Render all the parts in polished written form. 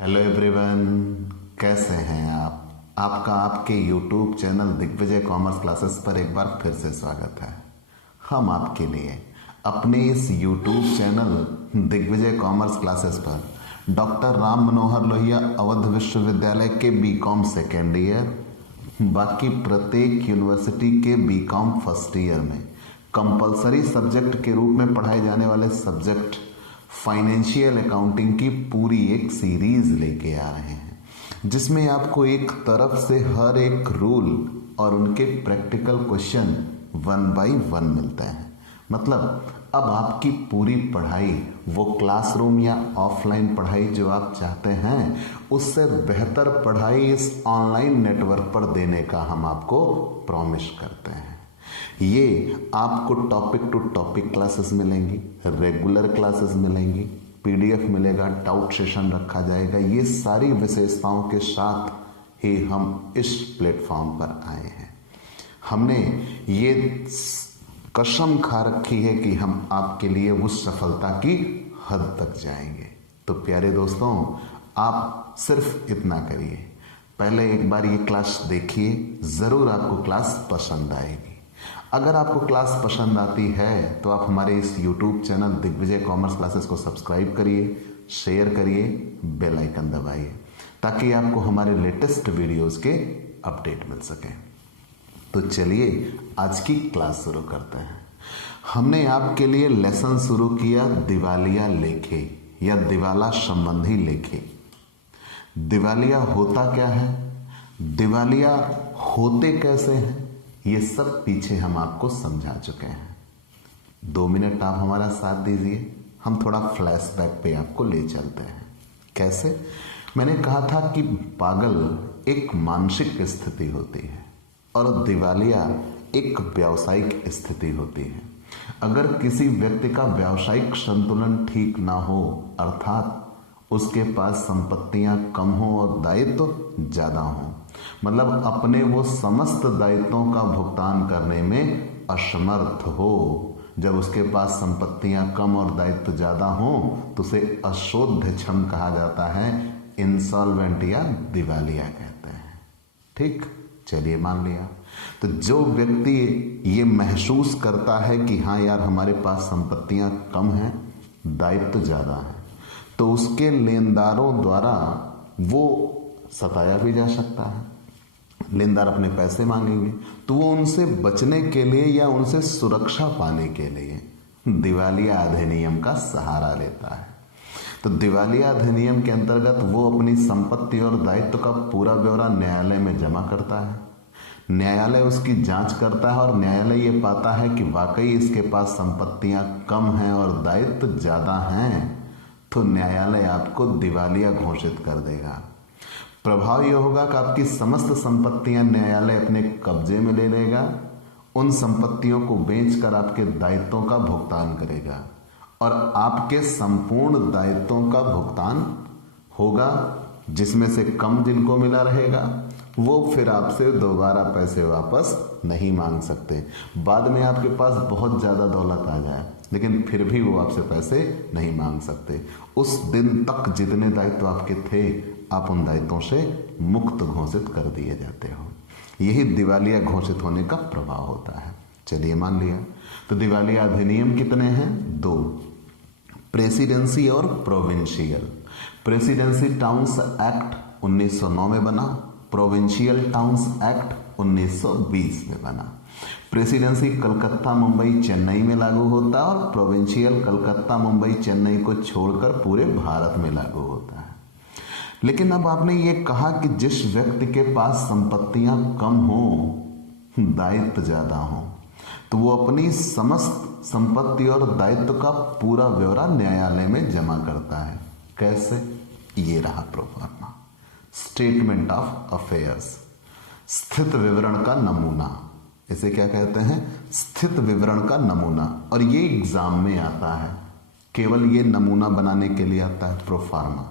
Hello everyone, कैसे हैं आप? आपका आपके YouTube channel Digvijay commerce classes पर एक बार फिर से स्वागत है। हम आपके लिए अपने इस YouTube channel Digvijay commerce classes पर डॉक्टर राम मनोहर लोहिया अवध विश्वविद्यालय के बीकॉम सेकेंड ईयर, बाकी प्रत्येक यूनिवर्सिटी के बीकॉम फर्स्ट ईयर में कंपलसरी सब्जेक्ट के रूप में पढ़ाए जाने वाले सब्जेक्ट फाइनेंशियल अकाउंटिंग की पूरी एक सीरीज लेके आ रहे हैं, जिसमें आपको एक तरफ से हर एक रूल और उनके प्रैक्टिकल क्वेश्चन 1 बाय 1 मिलते हैं। मतलब अब आपकी पूरी पढ़ाई, वो क्लासरूम या ऑफलाइन पढ़ाई जो आप चाहते हैं, उससे बेहतर पढ़ाई इस ऑनलाइन नेटवर्क पर देने का हम आपको प्रॉमिस करते हैं। ये आपको टॉपिक टू टॉपिक क्लासेस मिलेंगी, रेगुलर क्लासेस मिलेंगी, पीडीएफ मिलेगा, डाउट सेशन रखा जाएगा। ये सारी विशेषताओं के साथ ही हम इस प्लेटफॉर्म पर आए हैं। हमने ये कसम खा रखी है कि हम आपके लिए उस सफलता की हद तक जाएंगे। तो प्यारे दोस्तों, आप सिर्फ इतना करिए, पहले एक बार ये क्लास देखिए, ज़रूर आपको क्लास पसंद आएगी। अगर आपको क्लास पसंद आती है तो आप हमारे इस YouTube channel Digvijay commerce classes को सब्सक्राइब करिए, शेयर करिए, बेल आइकन दबाइए, ताकि आपको हमारे लेटेस्ट वीडियोस के अपडेट मिल सके। तो चलिए आज की क्लास शुरू करते हैं। हमने आपके लिए लेसन शुरू किया दिवालिया लेखे या दिवाला संबंधी लेखे। दिवालिया होता क्या है, दिवालिया होते कैसे हैं, ये सब पीछे हम आपको समझा चुके हैं। 2 मिनट आप हमारा साथ दीजिए, हम थोड़ा फ्लैशबैक पे आपको ले चलते हैं। कैसे? मैंने कहा था कि पागल एक मानसिक स्थिति होती है और दिवालिया एक व्यावसायिक स्थिति होती है। अगर किसी व्यक्ति का व्यावसायिक संतुलन ठीक ना हो, अर्थात उसके पास संपत्तियां कम हो और दायित्व ज्यादा हो, मतलब अपने वो समस्त दायित्वों का भुगतान करने में असमर्थ हो, जब उसके पास संपत्तियां कम और दायित्व ज्यादा हो तो उसे अशोध्यक्षम कहा जाता है, इंसॉल्वेंट या दिवालिया कहते हैं। ठीक, चलिए मान लिया। तो जो व्यक्ति ये महसूस करता है कि हाँ यार हमारे पास संपत्तियां कम हैं, दायित्व ज्यादा है, तो उसके लेनदारों द्वारा वो सताया भी जा सकता है। लेनदार अपने पैसे मांगेंगे तो वो उनसे बचने के लिए या उनसे सुरक्षा पाने के लिए दिवालिया अधिनियम का सहारा लेता है। तो दिवालिया अधिनियम के अंतर्गत वो अपनी संपत्ति और दायित्व का पूरा ब्यौरा न्यायालय में जमा करता है। न्यायालय उसकी जांच करता है और न्यायालय ये पाता है कि वाकई इसके पास संपत्तियां कम हैं और दायित्व ज्यादा हैं, तो न्यायालय आपको दिवालिया घोषित कर देगा। प्रभाव यह होगा कि आपकी समस्त संपत्तियां न्यायालय अपने कब्जे में ले लेगा, उन संपत्तियों को बेचकर आपके दायित्वों का भुगतान करेगा और आपके संपूर्ण दायित्वों का भुगतान होगा। जिसमें से कम जिनको मिला रहेगा वो फिर आपसे दोबारा पैसे वापस नहीं मांग सकते। बाद में आपके पास बहुत ज्यादा दौलत आ जाए लेकिन फिर भी वो आपसे पैसे नहीं मांग सकते। उस दिन तक जितने दायित्व आपके थे, आप उन दायित्वों से मुक्त घोषित कर दिए जाते हो। यही दिवालिया घोषित होने का प्रभाव होता है। चलिए मान लिया। तो दिवालिया अधिनियम कितने हैं? 2, प्रेसिडेंसी और प्रोविंशियल। प्रेसिडेंसी टाउन्स एक्ट 1909 में बना, प्रोविंशियल टाउन्स एक्ट 1920 में बना। प्रेसिडेंसी कलकत्ता, मुंबई, चेन्नई में लागू होता है और प्रोविंशियल कलकत्ता, मुंबई, चेन्नई को छोड़कर पूरे भारत में लागू होता है। लेकिन अब आपने ये कहा कि जिस व्यक्ति के पास संपत्तियां कम हो, दायित्व ज्यादा हो, तो वो अपनी समस्त संपत्ति और दायित्व का पूरा ब्यौरा न्यायालय में जमा करता है। कैसे? ये रहा प्रोफार्मा, स्टेटमेंट ऑफ अफेयर्स, स्थित विवरण का नमूना। इसे क्या कहते हैं? स्थित विवरण का नमूना। और ये एग्जाम में आता है, केवल ये नमूना बनाने के लिए आता है प्रोफार्मा,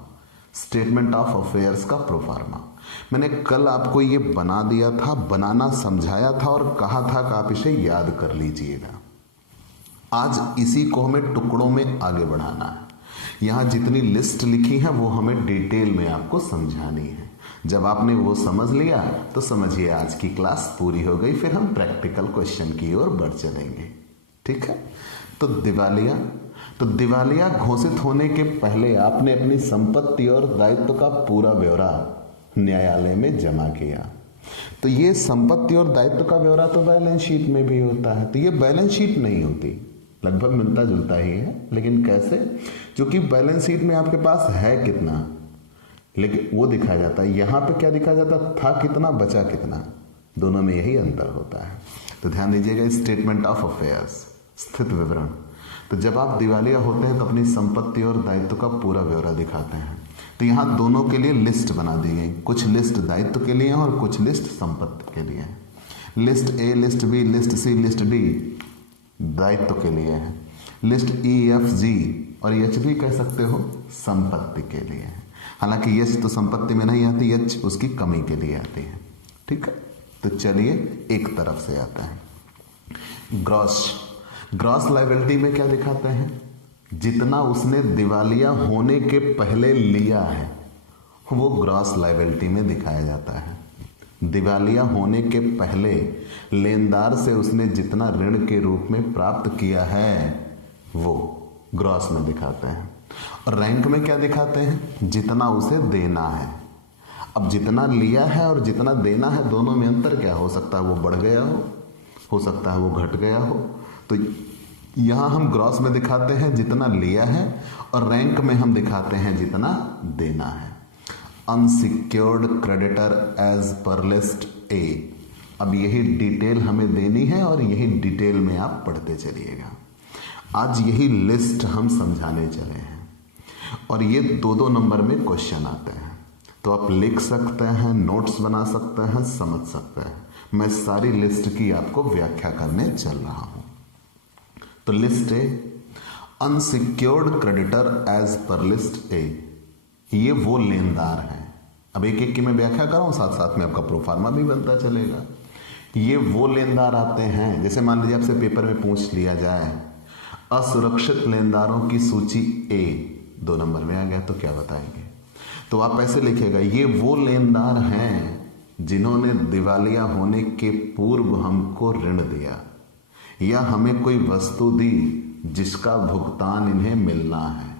स्टेटमेंट ऑफ अफेयर्स का प्रोफार्मा। मैंने कल आपको ये बना दिया था, बनाना समझाया था और कहा था कि आप इसे याद कर लीजिएगा। आज इसी को हमें टुकड़ों में आगे बढ़ाना है यहाँ जितनी लिस्ट लिखी है वो हमें डिटेल में आपको समझानी है। जब आपने वो समझ लिया तो समझिए आज की क्लास पूरी हो गई। फिर हम प्रैक्टिकल क्वेश्चन की ओर बढ़ चलेंगे। ठीक है। तो दिवालिया घोषित होने के पहले आपने अपनी संपत्ति और दायित्व का पूरा ब्यौरा न्यायालय में जमा किया। तो ये संपत्ति और दायित्व का ब्यौरा तो बैलेंस शीट में भी होता है, तो ये बैलेंस शीट नहीं होती, लगभग मिलता जुलता ही है। लेकिन कैसे? क्योंकि बैलेंस शीट में आपके पास है कितना, लेकिन वो दिखाया जाता है। यहां पे क्या दिखाया जाता? था कितना, बचा कितना, दोनों में यही अंतर होता है। तो ध्यान दीजिएगा, स्टेटमेंट ऑफ अफेयर्स, स्थित विवरण। तो जब आप दिवालिया होते हैं तो अपनी संपत्ति और दायित्व का पूरा ब्यौरा दिखाते हैं। तो यहाँ दोनों के लिए लिस्ट बना दी गई, कुछ लिस्ट दायित्व के लिए और कुछ लिस्ट संपत्ति के लिए। List A, list B, list C, list D दायित्व के लिए है। लिस्ट ई, एफ, जी और एच भी कह सकते हो संपत्ति के लिए है। हालांकि एच तो संपत्ति में नहीं आती, एच उसकी कमी के लिए आती है। ठीक है। तो चलिए एक तरफ से आता है ग्रॉस लायबिलिटी में क्या दिखाते हैं? जितना उसने दिवालिया होने के पहले लिया है वो ग्रॉस लायबिलिटी में दिखाया जाता है। दिवालिया होने के पहले लेनदार से उसने जितना ऋण के रूप में प्राप्त किया है वो ग्रॉस में दिखाते हैं। और रैंक में क्या दिखाते हैं? जितना उसे देना है। अब जितना लिया है और जितना देना है दोनों में अंतर क्या हो सकता है? वो बढ़ गया हो सकता है वो घट गया हो। तो यहां हम ग्रॉस में दिखाते हैं जितना लिया है और रैंक में हम दिखाते हैं जितना देना है। अनसिक्योर्ड क्रेडिटर एज पर लिस्ट ए। अब यही डिटेल हमें देनी है और यही डिटेल में आप पढ़ते चलिएगा। आज यही लिस्ट हम समझाने चले हैं और ये 2-2 नंबर में क्वेश्चन आते हैं। तो आप लिख सकते हैं, नोट्स बना सकते हैं, समझ सकते हैं। मैं सारी लिस्ट की आपको व्याख्या करने चल रहा हूं। तो list A, unsecured creditor as पर लिस्ट ए, ये वो लेनदार हैं। अब एक एक की मैं व्याख्या कर रहा हूं, साथ साथ में आपका प्रोफार्मा भी बनता चलेगा। ये वो लेनदार आते हैं, जैसे मान लीजिए आपसे पेपर में पूछ लिया जाए असुरक्षित लेनदारों की सूची ए 2 नंबर में आ गया तो क्या बताएंगे? तो आप ऐसे लिखेगा, ये वो लेनदार हैं जिन्होंने दिवालिया होने के पूर्व हमको ऋण दिया या हमें कोई वस्तु दी जिसका भुगतान इन्हें मिलना है,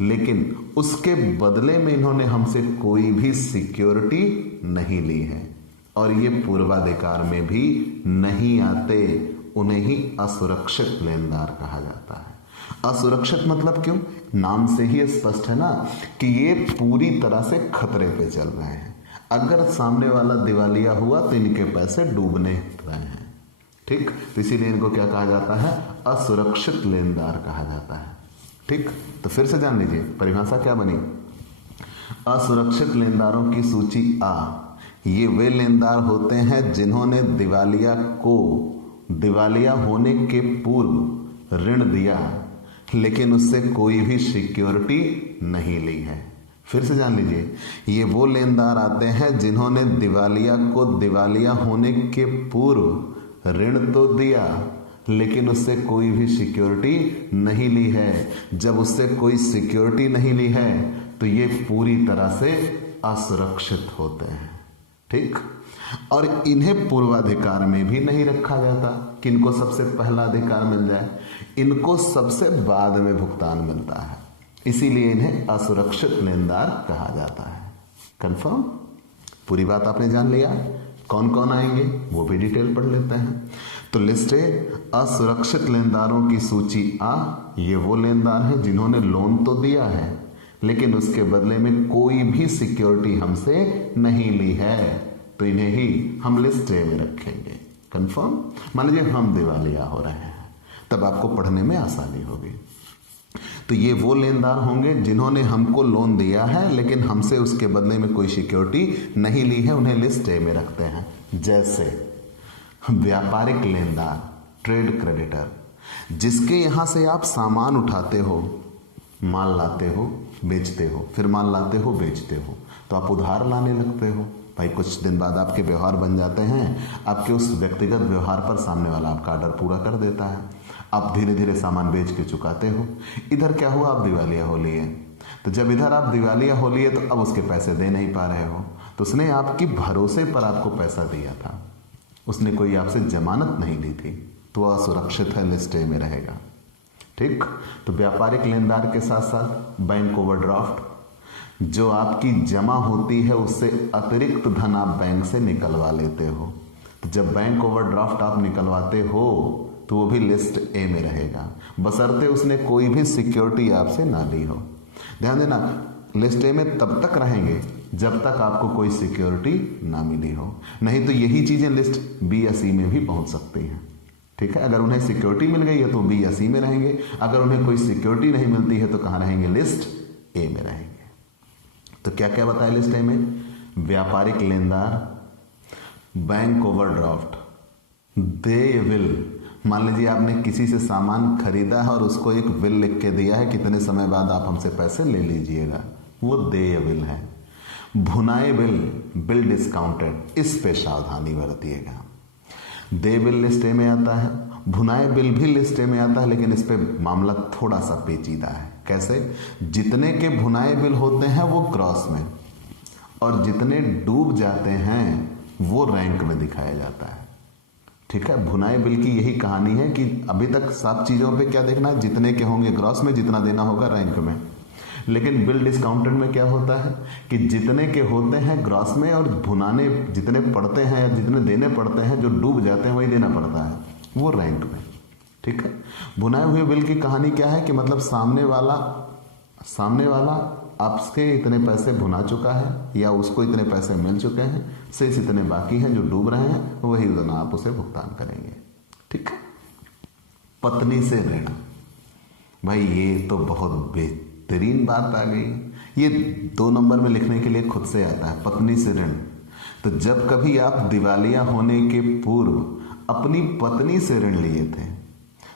लेकिन उसके बदले में इन्होंने हमसे कोई भी सिक्योरिटी नहीं ली है और ये पूर्वाधिकार में भी नहीं आते। उन्हें ही असुरक्षित लेनदार कहा जाता है। असुरक्षित मतलब क्यों? नाम से ही स्पष्ट है ना कि ये पूरी तरह से खतरे पे चल रहे हैं। अगर सामने वाला दिवालिया हुआ तो इनके पैसे डूबने रहे हैं। ठीक, तो इसीलिए इनको क्या कहा जाता है? असुरक्षित लेनदार कहा जाता है। ठीक, तो फिर से जान लीजिए परिभाषा क्या बनी। असुरक्षित लेनदारों की सूची आ, ये वे लेनदार होते हैं जिन्होंने दिवालिया होने के पूर्व ऋण दिया लेकिन उससे कोई भी सिक्योरिटी नहीं ली है। फिर से जान लीजिए, ये वो लेनदार आते हैं जिन्होंने दिवालिया होने के पूर्व ऋण तो दिया लेकिन उससे कोई भी सिक्योरिटी नहीं ली है। जब उससे कोई सिक्योरिटी नहीं ली है तो ये पूरी तरह से असुरक्षित होते हैं। ठीक, और इन्हें पूर्वाधिकार में भी नहीं रखा जाता कि इनको सबसे पहला अधिकार मिल जाए, इनको सबसे बाद में भुगतान मिलता है, इसीलिए इन्हें असुरक्षित लेनदार कहा जाता है। कंफर्म? पूरी बात आपने जान लिया। कौन कौन आएंगे वो भी डिटेल पढ़ लेते हैं। तो लिस्ट ए, असुरक्षित लेनदारों की सूची आ, ये वो लेनदार हैं जिन्होंने लोन तो दिया है लेकिन उसके बदले में कोई भी सिक्योरिटी हमसे नहीं ली है, तो इन्हें ही हम लिस्ट ए में रखेंगे। कंफर्म? मान लीजिए हम दिवालिया हो रहे हैं, तब आपको पढ़ने में आसानी होगी। तो ये वो लेनदार होंगे जिन्होंने हमको लोन दिया है लेकिन हमसे उसके बदले में कोई सिक्योरिटी नहीं ली है, उन्हें लिस्ट ए में रखते हैं। जैसे व्यापारिक लेनदार, ट्रेड क्रेडिटर, जिसके यहां से आप सामान उठाते हो, माल लाते हो, बेचते हो, फिर माल लाते हो, बेचते हो, तो आप उधार लाने लगते हो। भाई कुछ दिन बाद आपके व्यवहार बन जाते हैं, आपके उस व्यक्तिगत व्यवहार पर सामने वाला आपका ऑर्डर पूरा कर देता है। आप धीरे धीरे सामान बेच के चुकाते हो। इधर क्या हुआ, आप दिवालिया हो लिए। तो जब इधर आप दिवालिया हो लिए तो अब उसके पैसे दे नहीं पा रहे हो, तो उसने आपकी भरोसे पर आपको पैसा दिया था, उसने कोई आपसे जमानत नहीं ली थी, तो वह असुरक्षित है, लिस्ट ए में रहेगा। ठीक। तो व्यापारिक लेनदार के साथ साथ बैंक ओवरड्राफ्ट, जो आपकी जमा होती है उससे अतिरिक्त धन आप बैंक से निकलवा लेते हो। तो जब बैंक ओवरड्राफ्ट आप निकलवाते हो तो वो भी लिस्ट ए में रहेगा, बशर्ते उसने कोई भी सिक्योरिटी आपसे ना ली हो। ध्यान देना, लिस्ट ए में तब तक रहेंगे जब तक आपको कोई सिक्योरिटी ना मिली हो, नहीं तो यही चीजें लिस्ट बी या सी में भी पहुंच सकती हैं। ठीक है, अगर उन्हें सिक्योरिटी मिल गई है तो बी या सी में रहेंगे, अगर उन्हें कोई सिक्योरिटी नहीं मिलती है तो कहां रहेंगे, लिस्ट ए में रहेंगे। तो क्या क्या बताया लिस्ट ए में, व्यापारिक लेनदार, बैंक ओवरड्राफ्ट, देय बिल। मान लीजिए आपने किसी से सामान खरीदा है और उसको एक बिल लिख के दिया है, कितने समय बाद आप हमसे पैसे ले लीजिएगा, वो देय बिल है। भुनाए बिल, बिल डिस्काउंटेड, इस पे सावधानी बरतिएगा। देय बिल लिस्ट ए में आता है, भुनाए बिल भी लिस्ट ए में आता है, लेकिन इस पे मामला थोड़ा सा पेचीदा है। कैसे, जितने के भुनाए बिल होते हैं वो क्रॉस में, और जितने डूब जाते हैं वो रैंक में दिखाया जाता है। ठीक है, भुनाए बिल की यही कहानी है कि अभी तक सब चीजों पे क्या देखना है, जितने के होंगे ग्रॉस में, जितना देना होगा रैंक में। लेकिन बिल डिस्काउंटेड में क्या होता है कि जितने के होते हैं ग्रॉस में, और भुनाने जितने पड़ते हैं या जितने देने पड़ते हैं, जो डूब जाते हैं वही देना पड़ता है, वो रैंक में। ठीक है, भुनाए हुए बिल की कहानी क्या है कि मतलब सामने वाला आपसे इतने पैसे भुना चुका है या उसको इतने पैसे मिल चुके हैं, शेष इतने बाकी हैं जो डूब रहे हैं, वही उतना आप उसे भुगतान करेंगे। ठीक है। पत्नी से ऋण, भाई ये तो बहुत बेहतरीन बात आ गई, ये 2 नंबर में लिखने के लिए खुद से आता है, पत्नी से ऋण। तो जब कभी आप दिवालिया होने के पूर्व अपनी पत्नी से ऋण लिए थे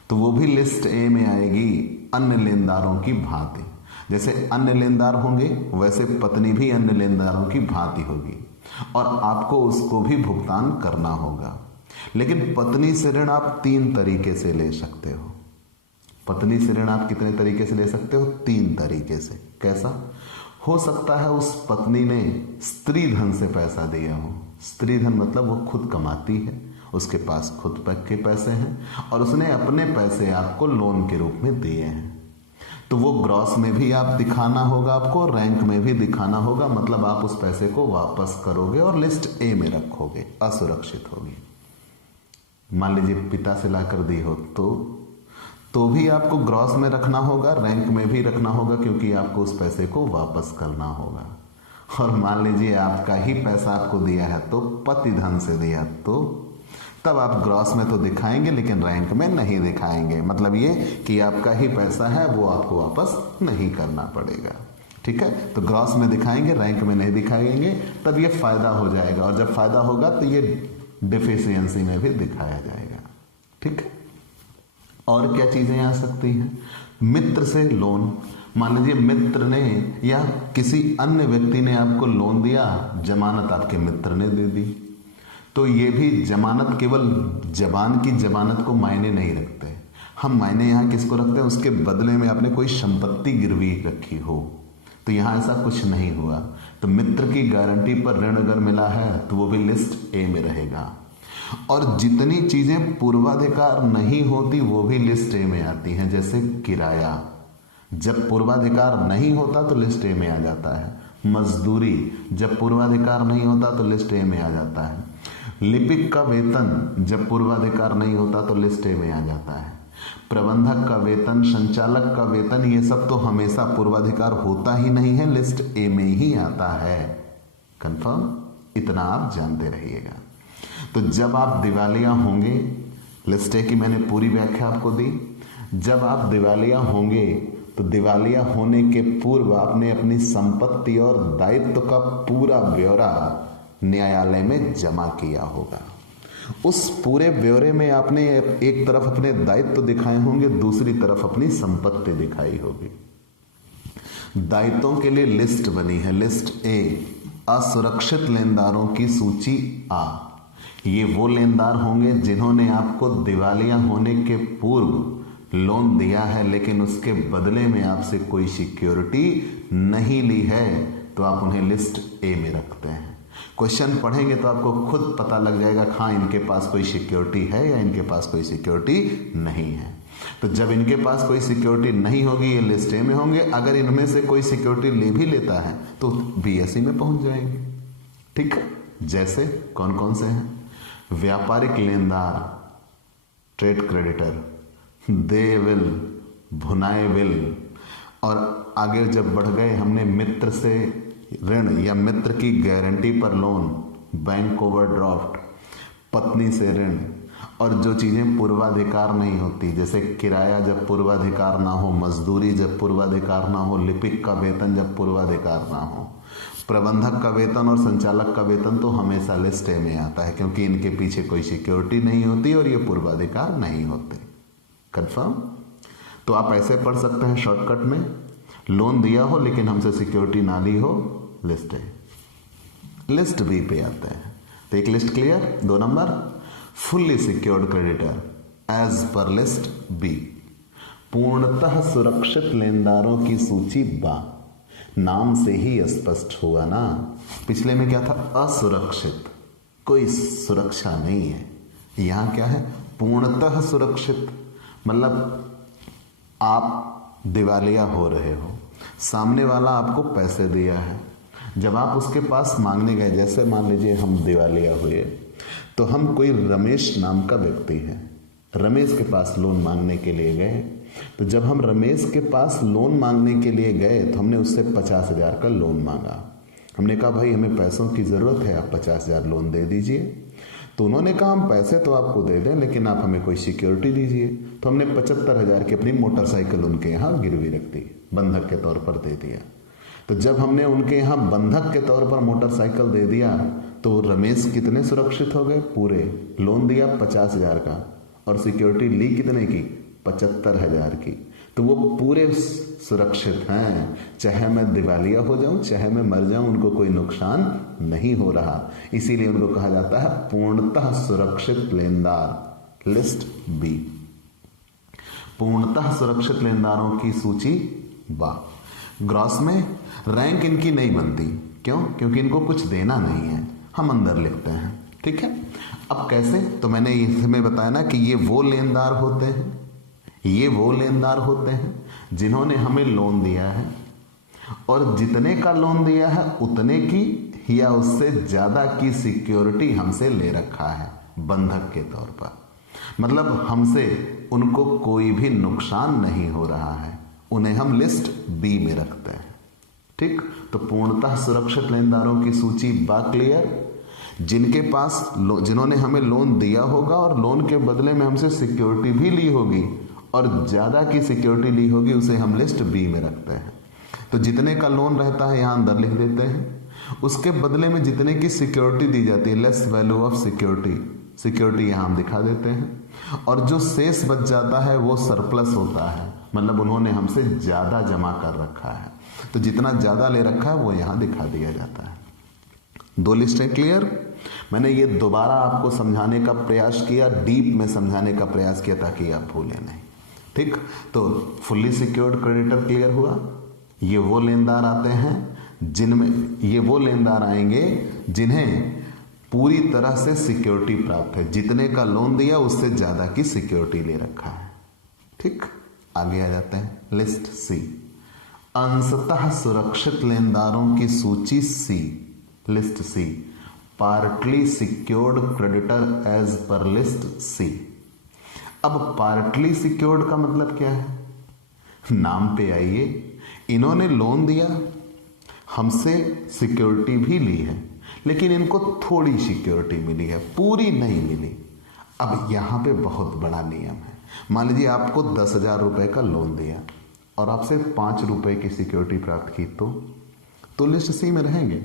तो वो भी लिस्ट ए में आएगी, अन्य लेनदारों की भांति। जैसे अन्य लेनदार होंगे वैसे पत्नी भी अन्य लेनदारों की भांति होगी, और आपको उसको भी भुगतान करना होगा। लेकिन पत्नी से ऋण आप 3 तरीके से ले सकते हो। पत्नी से ऋण आप कितने तरीके से ले सकते हो, 3 तरीके से। कैसा हो सकता है, उस पत्नी ने स्त्री धन से पैसा दिया हो। स्त्री धन मतलब वो खुद कमाती है, उसके पास खुद के पैसे हैं, और उसने अपने पैसे आपको लोन के रूप में दिए हैं। तो वो ग्रॉस में भी आप दिखाना होगा, आपको रैंक में भी दिखाना होगा, मतलब आप उस पैसे को वापस करोगे और लिस्ट ए में रखोगे, असुरक्षित होगी। मान लीजिए पिता से लाकर दी हो तो भी आपको ग्रॉस में रखना होगा, रैंक में भी रखना होगा, क्योंकि आपको उस पैसे को वापस करना होगा। और मान लीजिए आपका ही पैसा आपको दिया है तो पति धन से दिया, तो तब आप ग्रॉस में तो दिखाएंगे लेकिन रैंक में नहीं दिखाएंगे। मतलब ये कि आपका ही पैसा है, वो आपको वापस नहीं करना पड़ेगा। ठीक है, तो ग्रॉस में दिखाएंगे, रैंक में नहीं दिखाएंगे, तब ये फायदा हो जाएगा, और जब फायदा होगा तो ये डिफिशियंसी में भी दिखाया जाएगा। ठीक है, और क्या चीजें आ सकती हैं, मित्र से लोन। मान लीजिए मित्र ने या किसी अन्य व्यक्ति ने आपको लोन दिया, जमानत आपके मित्र ने दे दी, तो ये भी जमानत केवल जबान की जमानत को मायने नहीं रखते। हम मायने यहाँ किसको रखते हैं, उसके बदले में आपने कोई संपत्ति गिरवी रखी हो, तो यहाँ ऐसा कुछ नहीं हुआ। तो मित्र की गारंटी पर ऋण अगर मिला है तो वो भी लिस्ट ए में रहेगा। और जितनी चीजें पूर्वाधिकार नहीं होती वो भी लिस्ट ए में आती हैं, जैसे किराया, जब पूर्वाधिकार नहीं होता तो लिस्ट ए में आ जाता है। मजदूरी, जब पूर्वाधिकार नहीं होता तो लिस्ट ए में आ जाता है। लिपिक का वेतन, जब पूर्वाधिकार नहीं होता तो लिस्ट ए में आ जाता है। प्रबंधक का वेतन, संचालक का वेतन, ये सब तो हमेशा पूर्वाधिकार होता ही नहीं है, लिस्ट ए में ही आता है। कंफर्म, इतना आप जानते रहिएगा। तो जब आप दिवालिया होंगे, लिस्ट ए की मैंने पूरी व्याख्या आपको दी। जब आप दिवालिया होंगे तो दिवालिया होने के पूर्व आपने अपनी संपत्ति और दायित्व का पूरा ब्यौरा न्यायालय में जमा किया होगा। उस पूरे ब्यौरे में आपने एक तरफ अपने दायित्व दिखाए होंगे, दूसरी तरफ अपनी संपत्ति दिखाई होगी। दायित्वों के लिए लिस्ट बनी है, लिस्ट ए, असुरक्षित लेनदारों की सूची आ। ये वो लेनदार होंगे जिन्होंने आपको दिवालिया होने के पूर्व लोन दिया है लेकिन उसके बदले में आपसे कोई सिक्योरिटी नहीं ली है तो आप उन्हें लिस्ट ए में रखते हैं। क्वेश्चन पढ़ेंगे तो आपको खुद पता लग जाएगा हाँ इनके पास कोई सिक्योरिटी है या इनके पास कोई सिक्योरिटी नहीं है। तो जब इनके पास कोई सिक्योरिटी नहीं होगी ये लिस्ट ए में होंगे, अगर इनमें से कोई सिक्योरिटी ले भी लेता है तो बीएसई में पहुंच जाएंगे। ठीक है, जैसे कौन कौन से हैं? व्यापारिक लेनदार, ट्रेड क्रेडिटर, दे विल, भुनाए विल, और आगे जब बढ़ गए हमने मित्र से ऋण या मित्र की गारंटी पर लोन, बैंक ओवरड्राफ्ट, पत्नी से ऋण, और जो चीजें पूर्वाधिकार नहीं होती जैसे किराया जब पूर्वाधिकार ना हो, मजदूरी जब पूर्वाधिकार ना हो, लिपिक का वेतन जब पूर्वाधिकार ना हो, प्रबंधक का वेतन और संचालक का वेतन तो हमेशा लिस्ट ए में आता है क्योंकि इनके पीछे कोई सिक्योरिटी नहीं होती और ये पूर्वाधिकार नहीं होते। कंफर्म? तो आप ऐसे पढ़ सकते हैं शॉर्टकट में, लोन दिया हो लेकिन हमसे सिक्योरिटी ना ली हो, लिस्ट ए। लिस्ट बी पे आते हैं तो एक लिस्ट क्लियर। 2 नंबर, फुल्ली सिक्योर्ड क्रेडिटर एज पर लिस्ट बी, पूर्णतः सुरक्षित लेनदारों की सूची बा। नाम से ही स्पष्ट हुआ ना, पिछले में क्या था? असुरक्षित, कोई सुरक्षा नहीं है। यहां क्या है? पूर्णतः सुरक्षित, मतलब आप दिवालिया हो रहे हो, सामने वाला आपको पैसे दिया है, जब आप उसके पास मांगने गए, जैसे मान लीजिए हम दिवालिया हुए तो हम कोई रमेश नाम का व्यक्ति है, रमेश के पास लोन मांगने के लिए गए, तो जब हम रमेश के पास लोन मांगने के लिए गए तो हमने उससे 50,000 का लोन मांगा। हमने कहा भाई हमें पैसों की ज़रूरत है, आप 50,000 लोन दे दीजिए। तो उन्होंने कहा हम पैसे तो आपको दे दें लेकिन आप हमें कोई सिक्योरिटी दीजिए। तो हमने 75,000 की अपनी मोटरसाइकिल उनके यहाँ गिरवी रख दी, बंधक के तौर पर दे दिया। तो जब हमने उनके यहाँ बंधक के तौर पर मोटरसाइकिल दे दिया तो रमेश कितने सुरक्षित हो गए? पूरे। लोन दिया 50,000 का और सिक्योरिटी ली कितने की? 75,000 की। तो वो पूरे सुरक्षित हैं, चाहे मैं दिवालिया हो जाऊं चाहे मैं मर जाऊं, उनको कोई नुकसान नहीं हो रहा। इसीलिए उनको कहा जाता है पूर्णतः सुरक्षित लेनदार, लिस्ट बी। पूर्णतः सुरक्षित लेनदारों की सूची बा। ग्रॉस में रैंक इनकी नहीं बनती, क्यों? क्योंकि इनको कुछ देना नहीं है, हम अंदर लिखते हैं। ठीक है, अब कैसे? तो मैंने इसमें बताया ना कि ये वो लेनदार होते हैं, ये वो लेनदार होते हैं जिन्होंने हमें लोन दिया है और जितने का लोन दिया है उतने की या उससे ज्यादा की सिक्योरिटी हमसे ले रखा है बंधक के तौर पर। मतलब हमसे उनको कोई भी नुकसान नहीं हो रहा है, उन्हें हम लिस्ट बी में रखते हैं। ठीक, तो पूर्णतः सुरक्षित लेनदारों की सूची बा क्लियर। जिनके पास जिन्होंने हमें लोन दिया होगा और लोन के बदले में हमसे सिक्योरिटी भी ली होगी और ज्यादा की सिक्योरिटी ली होगी, उसे हम लिस्ट बी में रखते हैं। तो जितने का लोन रहता है यहां अंदर लिख देते हैं, उसके बदले में जितने की सिक्योरिटी दी जाती है, लेस वैल्यू ऑफ सिक्योरिटी यहां हम दिखा देते हैं। और जो शेष बच जाता है वो सरप्लस होता है, मतलब उन्होंने हमसे ज्यादा जमा कर रखा है, तो जितना ज्यादा ले रखा है वो यहां दिखा दिया जाता है। 2 लिस्टें क्लियर। मैंने ये दोबारा आपको समझाने का प्रयास किया, डीप में समझाने का प्रयास किया ताकि आप भूलें नहीं। ठीक, तो फुल्ली सिक्योर्ड क्रेडिटर क्लियर हुआ। ये वो लेनदार आते हैं जिनमें, ये वो लेनदार आएंगे जिन्हें पूरी तरह से सिक्योरिटी प्राप्त है, जितने का लोन दिया उससे ज्यादा की सिक्योरिटी ले रखा है। ठीक, आगे आ जाते हैं लिस्ट सी, अंशतः सुरक्षित लेनदारों की सूची C, list C, partly secured creditor as पर लिस्ट सी। अब पार्टली सिक्योर्ड का मतलब क्या है? नाम पे आइए, इन्होंने लोन दिया, हमसे सिक्योरिटी भी ली है, लेकिन इनको थोड़ी सिक्योरिटी मिली है, पूरी नहीं मिली। अब यहां पे बहुत बड़ा नियम है। मान लीजिए आपको 10,000 रुपए का लोन दिया और आपसे 5 रुपए की सिक्योरिटी प्राप्त की तो लिस्ट सी में रहेंगे।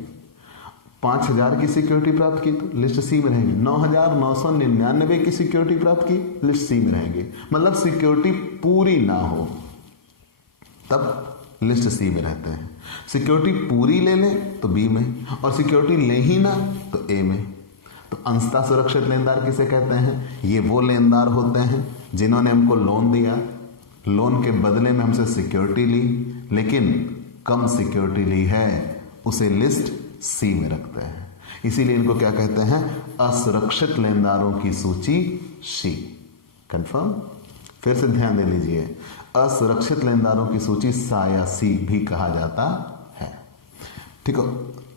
5,000 की सिक्योरिटी प्राप्त की तो लिस्ट सी में रहेंगे। 9,999 की सिक्योरिटी प्राप्त की, लिस्ट सी में रहेंगे। मतलब सिक्योरिटी पूरी ना हो तब लिस्ट सी में रहते हैं। सिक्योरिटी पूरी ले लें तो बी में, और सिक्योरिटी ले ही ना तो ए में। तो अंशतः सुरक्षित लेनदार किसे कहते हैं? ये वो लेनदार होते हैं जिन्होंने हमको लोन दिया लोन के बदले में हमसे सिक्योरिटी ली, लेकिन कम सिक्योरिटी ली है, उसे लिस्ट सी में रखते हैं। इसीलिए इनको क्या कहते हैं? असुरक्षित लेनदारों की सूची सी। कंफर्म? फिर से ध्यान दे लीजिए, असुरक्षित लेनदारों की सूची सा या सी भी कहा जाता है। ठीक है,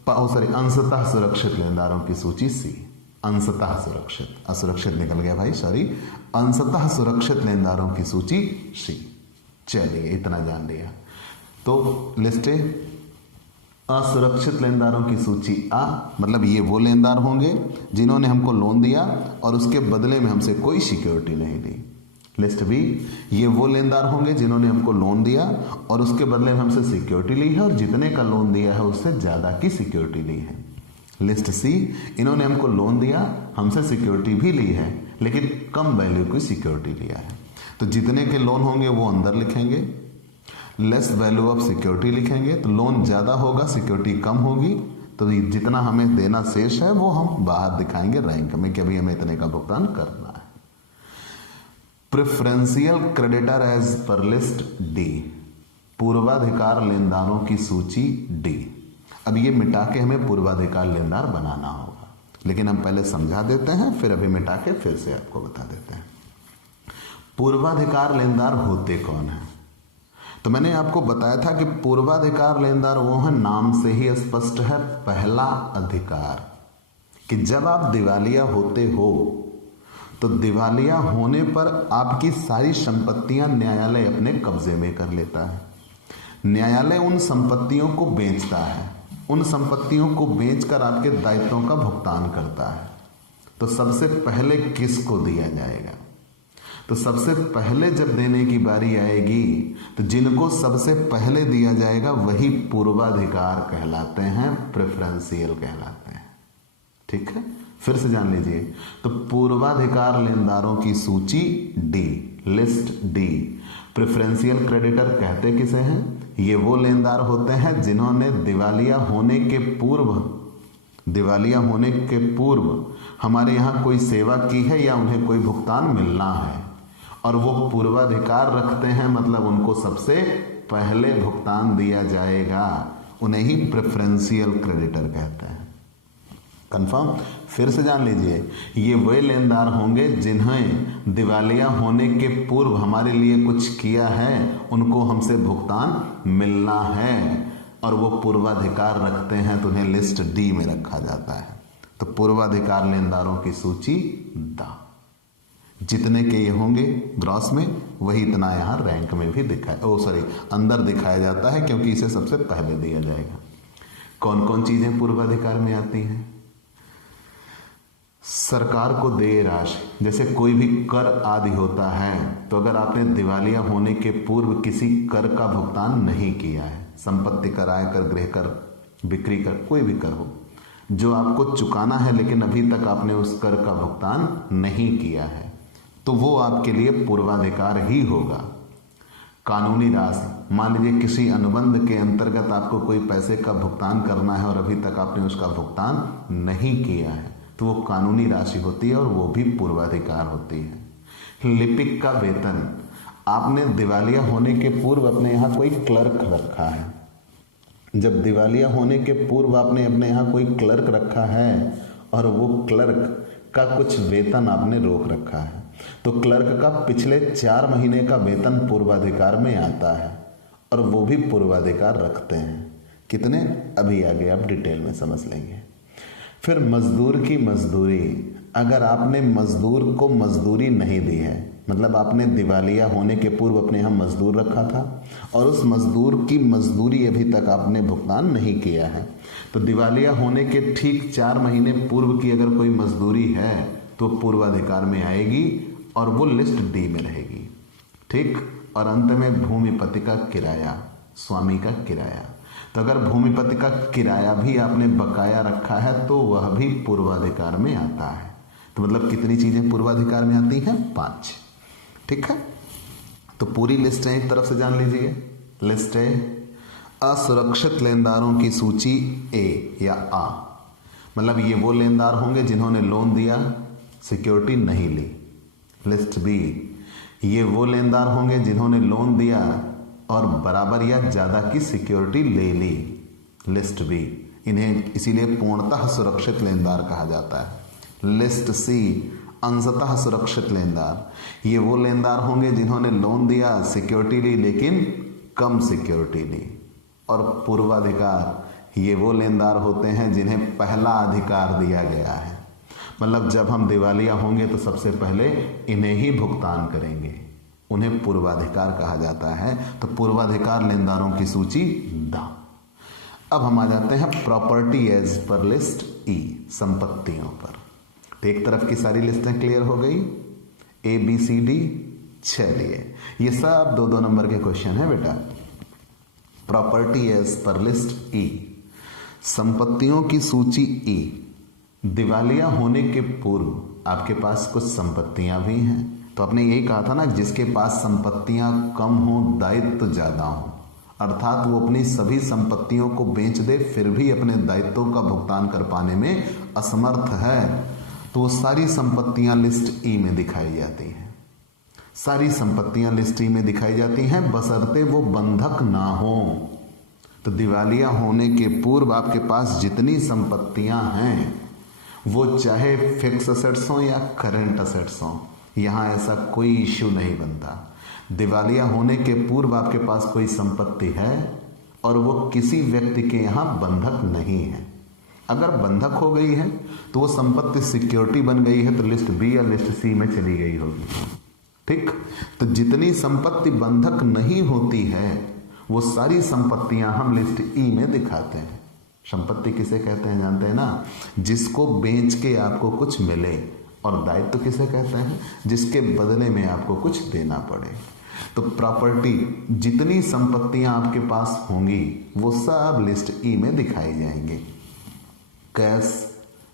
सॉरी, अंशतः सुरक्षित लेनदारों की सूची सी। अंशतः सुरक्षित, असुरक्षित निकल गया भाई, सॉरी, अंशतः सुरक्षित लेनदारों की सूची सी। चलिए इतना जान लिया। तो लिस्ट ए, असुरक्षित लेनदारों की सूची आ, मतलब ये वो लेनदार होंगे जिन्होंने हमको लोन दिया और उसके बदले में हमसे कोई सिक्योरिटी नहीं दी। लिस्ट बी, ये वो लेनदार होंगे जिन्होंने हमको लोन दिया और उसके बदले में हमसे सिक्योरिटी ली है और जितने का लोन दिया है उससे ज्यादा की सिक्योरिटी ली है। लिस्ट सी, इन्होंने हमको लोन दिया, हमसे सिक्योरिटी भी ली है, लेकिन कम वैल्यू की सिक्योरिटी लिया है। तो जितने के लोन होंगे वो अंदर लिखेंगे, लेस वैल्यू ऑफ सिक्योरिटी लिखेंगे। तो लोन ज्यादा होगा, सिक्योरिटी कम होगी, तो जितना हमें देना शेष है वो हम बाहर दिखाएंगे रैंक में कि अभी हमें इतने का भुगतान करना है। प्रेफरेंशियल क्रेडिटर एज पर लिस्ट डी, पूर्वाधिकार लेनदारों की सूची डी। अब ये मिटा के हमें पूर्वाधिकार लेनदार बनाना होगा, लेकिन हम पहले समझा देते हैं, फिर अभी मिटा के फिर से आपको बता देते हैं। पूर्वाधिकार लेनदार होते कौन है? तो मैंने आपको बताया था कि पूर्वाधिकार लेनदार वो है, नाम से ही स्पष्ट है, पहला अधिकार, कि जब आप दिवालिया होते हो तो दिवालिया होने पर आपकी सारी संपत्तियां न्यायालय अपने कब्जे में कर लेता है। न्यायालय उन संपत्तियों को बेचता है, उन संपत्तियों को बेचकर आपके दायित्वों का भुगतान करता है। तो सबसे पहले किसको दिया जाएगा? तो सबसे पहले जब देने की बारी आएगी तो जिनको सबसे पहले दिया जाएगा वही पूर्वाधिकार कहलाते हैं, प्रेफरेंशियल कहलाते हैं। ठीक है, फिर से जान लीजिए। तो पूर्वाधिकार लेनदारों की सूची D, list D. Preferential creditor कहते किसे हैं? ये वो लेनदार होते हैं जिन्होंने दिवालिया होने के पूर्व हमारे यहाँ कोई सेवा की है या उन्हें कोई भुगतान मिलना है और वो पूर्वाधिकार रखते हैं, मतलब उनको सबसे पहले भुगतान दिया जाएगा, उन्हें ही प्रेफरेंशियल क्रेडिटर कहते हैं। कंफर्म? फिर से जान लीजिए, ये वे लेनदार होंगे जिन्हें दिवालिया होने के पूर्व हमारे लिए कुछ किया है, उनको हमसे भुगतान मिलना है और वो पूर्वाधिकार रखते हैं, तो उन्हें लिस्ट डी में रखा जाता है। तो पूर्वाधिकार लेनदारों की सूची दा, जितने के ये होंगे ग्रॉस में वही इतना यहाँ रैंक में भी अंदर दिखाया जाता है, क्योंकि इसे सबसे पहले दिया जाएगा। कौन कौन चीजें पूर्वाधिकार में आती हैं? सरकार को देय राशि, जैसे कोई भी कर आदि होता है, तो अगर आपने दिवालिया होने के पूर्व किसी कर का भुगतान नहीं किया है, संपत्ति कर, आयकर, गृह कर, बिक्री कर, कोई भी कर हो जो आपको चुकाना है लेकिन अभी तक आपने उस कर का भुगतान नहीं किया है, तो वो आपके लिए पूर्वाधिकार ही होगा। कानूनी राशि, मान लीजिए किसी अनुबंध के अंतर्गत आपको कोई पैसे का भुगतान करना है और अभी तक आपने उसका भुगतान नहीं किया है, तो वो कानूनी राशि होती है और वो भी पूर्वाधिकार होती है। लिपिक का वेतन, आपने दिवालिया होने के पूर्व अपने यहाँ कोई क्लर्क रखा है, जब दिवालिया होने के पूर्व आपने अपने यहाँ कोई क्लर्क रखा है और वो क्लर्क का कुछ वेतन आपने रोक रखा है, तो क्लर्क का पिछले 4 महीने का वेतन पूर्वाधिकार में आता है और वो भी पूर्वाधिकार रखते हैं। कितने? अभी आगे आप डिटेल में समझ लेंगे। फिर मजदूर की मजदूरी, अगर आपने मजदूर को मजदूरी नहीं दी है, मतलब आपने दिवालिया होने के पूर्व अपने यहाँ मजदूर रखा था और उस मजदूर की मजदूरी अभी तक आपने भुगतान नहीं किया है, तो दिवालिया होने के ठीक 4 महीने पूर्व की अगर कोई मजदूरी है तो पूर्वाधिकार में आएगी और वो लिस्ट डी में रहेगी। ठीक, और अंत में भूमिपति का किराया, स्वामी का किराया, तो अगर भूमिपति का किराया भी आपने बकाया रखा है तो वह भी पूर्वाधिकार में आता है। तो मतलब कितनी चीजें पूर्वाधिकार में आती हैं? 5। ठीक है, तो पूरी लिस्ट है एक तरफ से जान लीजिए। लिस्ट है असुरक्षित लेनदारों की सूची ए या आ, मतलब ये वो लेनदार होंगे जिन्होंने लोन दिया, सिक्योरिटी नहीं ली। लिस्ट बी, ये वो लेनदार होंगे जिन्होंने लोन दिया और बराबर या ज्यादा की सिक्योरिटी ले ली। लिस्ट बी, इन्हें इसीलिए पूर्णतः सुरक्षित लेनदार कहा जाता है। लिस्ट सी, अंशतः सुरक्षित लेनदार, ये वो लेनदार होंगे जिन्होंने लोन दिया, सिक्योरिटी ली, लेकिन कम सिक्योरिटी ली। और पूर्वाधिकार, ये वो लेनदार होते हैं जिन्हें पहला अधिकार दिया गया है। मतलब जब हम दिवालिया होंगे तो सबसे पहले इन्हें ही भुगतान करेंगे, उन्हें पूर्वाधिकार कहा जाता है। तो पूर्वाधिकार लेनदारों की सूची द। अब हम आ जाते हैं प्रॉपर्टी एज पर लिस्ट ई, संपत्तियों पर। तो एक तरफ की सारी लिस्टें क्लियर हो गई, ए बी सी डी। चलिए ये सब 2-2 नंबर के क्वेश्चन है बेटा। प्रॉपर्टी एज पर लिस्ट ई, संपत्तियों की सूची ई। दिवालिया होने के पूर्व आपके पास कुछ संपत्तियां भी हैं, तो आपने यही कहा था ना, जिसके पास संपत्तियां कम हो, दायित्व ज्यादा हो, अर्थात वो अपनी सभी संपत्तियों को बेच दे फिर भी अपने दायित्वों का भुगतान कर पाने में असमर्थ है, तो वो सारी संपत्तियां लिस्ट ई में दिखाई जाती हैं। सारी संपत्तियां लिस्ट ई में दिखाई जाती हैं बशर्ते वो बंधक ना हो। तो दिवालिया होने के पूर्व आपके पास जितनी संपत्तियां हैं, वो चाहे फिक्स असेट्स हो या करंट असेट्स हो, यहां ऐसा कोई इश्यू नहीं बनता। दिवालिया होने के पूर्व आपके पास कोई संपत्ति है और वो किसी व्यक्ति के यहां बंधक नहीं है। अगर बंधक हो गई है तो वो संपत्ति सिक्योरिटी बन गई है, तो लिस्ट बी या लिस्ट सी में चली गई होगी। ठीक, तो जितनी संपत्ति बंधक नहीं होती है वो सारी संपत्तियां हम लिस्ट ई में दिखाते हैं। संपत्ति किसे कहते हैं जानते हैं ना, जिसको बेच के आपको कुछ मिले। और दायित्व किसे कहते हैं, जिसके बदले में आपको कुछ देना पड़े। तो प्रॉपर्टी, जितनी संपत्तियां आपके पास होंगी वो सब लिस्ट ई में दिखाई जाएंगे। कैश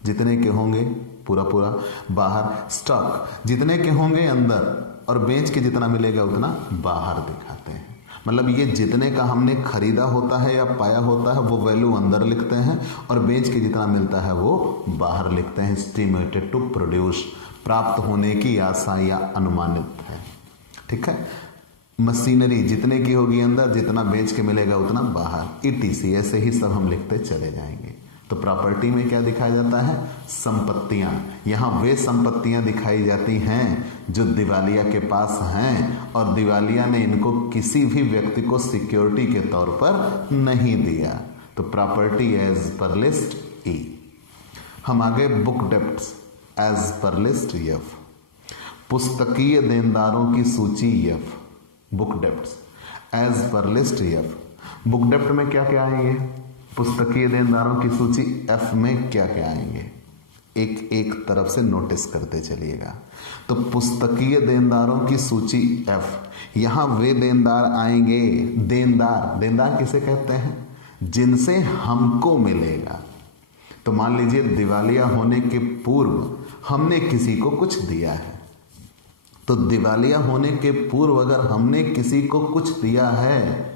जितने के होंगे पूरा पूरा बाहर, स्टॉक जितने के होंगे अंदर, और बेच के जितना मिलेगा उतना बाहर दिखाते हैं। मतलब ये जितने का हमने खरीदा होता है या पाया होता है वो वैल्यू अंदर लिखते हैं, और बेच के जितना मिलता है वो बाहर लिखते हैं। एस्टिमेटेड टू प्रोड्यूस, प्राप्त होने की आशा या अनुमानित है। ठीक है, मशीनरी जितने की होगी अंदर, जितना बेच के मिलेगा उतना बाहर, ETC, ऐसे ही सब हम लिखते चले जाएंगे। तो प्रॉपर्टी में क्या दिखाया जाता है, संपत्तियां। यहां वे संपत्तियां दिखाई जाती हैं जो दिवालिया के पास हैं और दिवालिया ने इनको किसी भी व्यक्ति को सिक्योरिटी के तौर पर नहीं दिया। तो प्रॉपर्टी एज पर लिस्ट ई। हम आगे बुक डेप्ट्स एज पर लिस्ट एफ, पुस्तकीय देनदारों की सूची एफ। बुक डेप्ट्स एज पर लिस्ट एफ। बुक डेप्ट में क्या क्या आएंगे, पुस्तकीय देनदारों की सूची एफ में क्या क्या आएंगे, एक एक तरफ से नोटिस करते चलिएगा। तो पुस्तकीय देनदारों की सूची एफ, यहां वे देनदार आएंगे, देनदार किसे कहते हैं, जिनसे हमको मिलेगा। तो मान लीजिए दिवालिया होने के पूर्व हमने किसी को कुछ दिया है, तो दिवालिया होने के पूर्व अगर हमने किसी को कुछ दिया है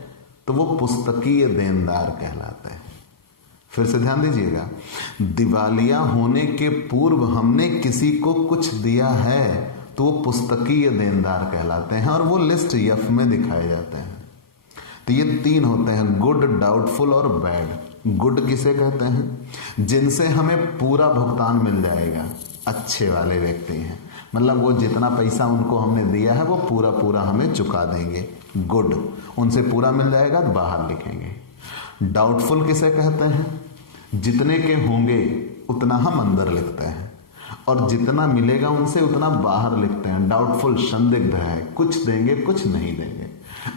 तो वो पुस्तकीय देनदार कहलाता है। फिर से ध्यान दीजिएगा, दिवालिया होने के पूर्व हमने किसी को कुछ दिया है तो वो पुस्तकीय देनदार कहलाते हैं, और वो लिस्ट एफ में दिखाए जाते हैं। तो ये 3 होते हैं, गुड, डाउटफुल और बैड। गुड किसे कहते हैं, जिनसे हमें पूरा भुगतान मिल जाएगा, अच्छे वाले व्यक्ति हैं, मतलब वो जितना पैसा उनको हमने दिया है वो पूरा पूरा हमें चुका देंगे। गुड, उनसे पूरा मिल जाएगा तो बाहर लिखेंगे। डाउटफुल किसे कहते हैं, जितने के होंगे उतना हम अंदर लिखते हैं, और जितना मिलेगा उनसे उतना बाहर लिखते हैं। डाउटफुल संदिग्ध है, कुछ देंगे कुछ नहीं देंगे।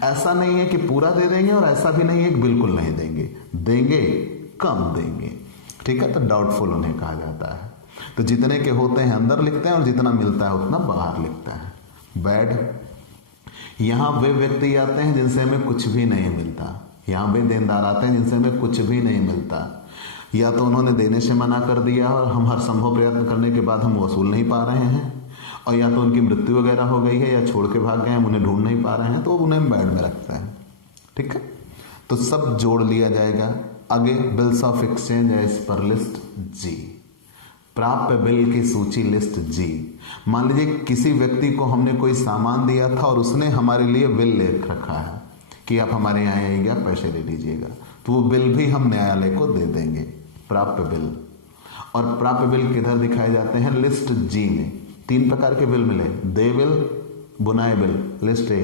ऐसा नहीं है कि पूरा दे देंगे और ऐसा भी नहीं है कि बिल्कुल नहीं देंगे, देंगे कम देंगे। ठीक है, तो डाउटफुल उन्हें कहा जाता है। तो जितने के होते हैं अंदर लिखते हैं और जितना मिलता है उतना बाहर लिखते हैं। बैड, यहां वे व्यक्ति आते हैं जिनसे हमें कुछ भी नहीं मिलता, यहां वे देनदार आते हैं जिनसे हमें कुछ भी नहीं मिलता, या तो उन्होंने देने से मना कर दिया और हम हर संभव प्रयत्न करने के बाद हम वसूल नहीं पा रहे हैं, और या तो उनकी मृत्यु वगैरह हो गई है या छोड़ के भाग गए, हम उन्हें ढूंढ नहीं पा रहे हैं, तो उन्हें बैड में रखता है। ठीक है, तो सब जोड़ लिया जाएगा। आगे बिल्स ऑफ एक्सचेंज एज पर लिस्ट जी। प्राप्य बिल की सूची लिस्ट जी। मान लीजिए किसी व्यक्ति को हमने कोई सामान दिया था और उसने हमारे लिए बिल लिख रखा है कि आप हमारे यहाँ आइएगा, पैसे ले लीजिएगा, तो वो बिल भी हम न्यायालय को दे देंगे, प्राप्य बिल। और प्राप्य बिल किधर दिखाए जाते हैं? लिस्ट जी में। 3 प्रकार के बिल मिले, देय बिल, बुनाए बिल, लिस्ट ए।